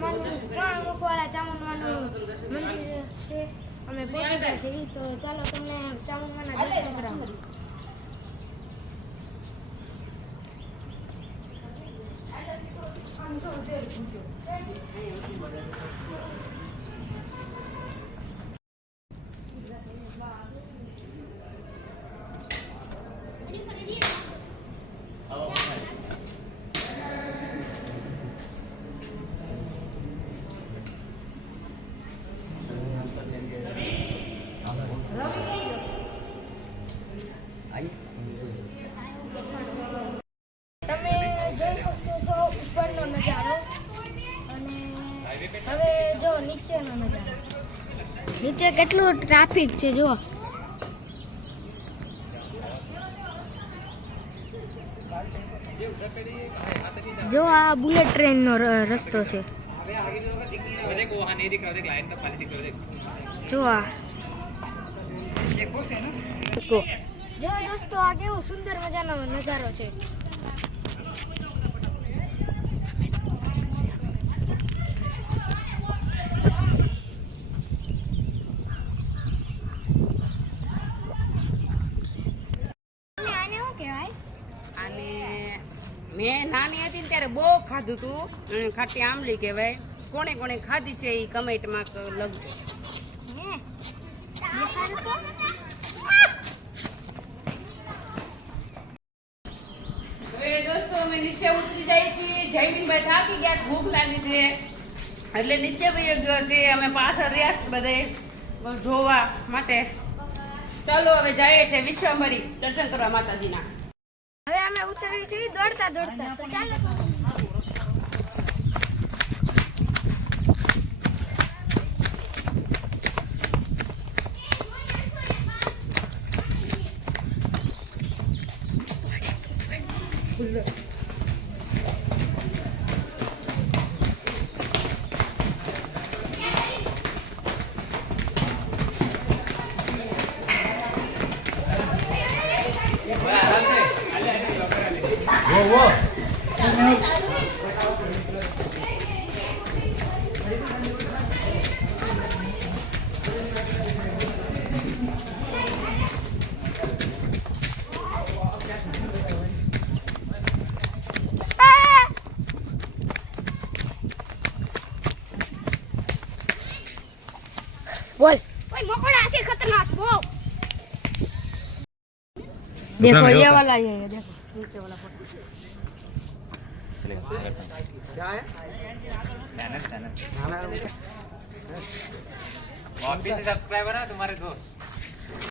મુખવાળા ચામુંડમાનું મંદિર છે. અમે પહોંચી ગયા છીએ, તો ચાલો તમને ચામુંડમાના દર્શન કરાવું. તમે જોઈ શકો છો ઉપરનો નજારો, અને હવે જો નીચેનો નજારો. નીચે કેટલું ટ્રાફિક છે જો. જો આ બુલેટ ટ્રેનનો રસ્તો છે. જો આ જો દોસ્તો, આ કેવો સુંદર મજાનો નજારો છે. મેં નાની હતી ને ત્યારે બહુ ખાધું હતું, ખાટી આંબલી કહેવાય. કોણે કોણે ખાધી છે એ કમેન્ટમાં લખજો. હવે દોસ્તો અમે નીચે ઉતરી જાય છીએ. જયમીનભાઈ થાકી ગયા, ભૂખ લાગી છે એટલે નીચે વયો ગયો છે. અમે પાછળ રહ્યા બધે જોવા માટે. ચાલો હવે જઈએ છીએ વિશ્વંભરી દર્શન કરવા માતાજીના. હવે અમે ઉતરી છીએ દોડતા દોડતા. તો ચાલો. बोल कोई मकोड़ा ऐसे खतरनाक वो देखो ये वाला ये देखो नीचे वाला फोटो क्या है चैनल वापस से सब्सक्राइबर है तुम्हारे दोस्त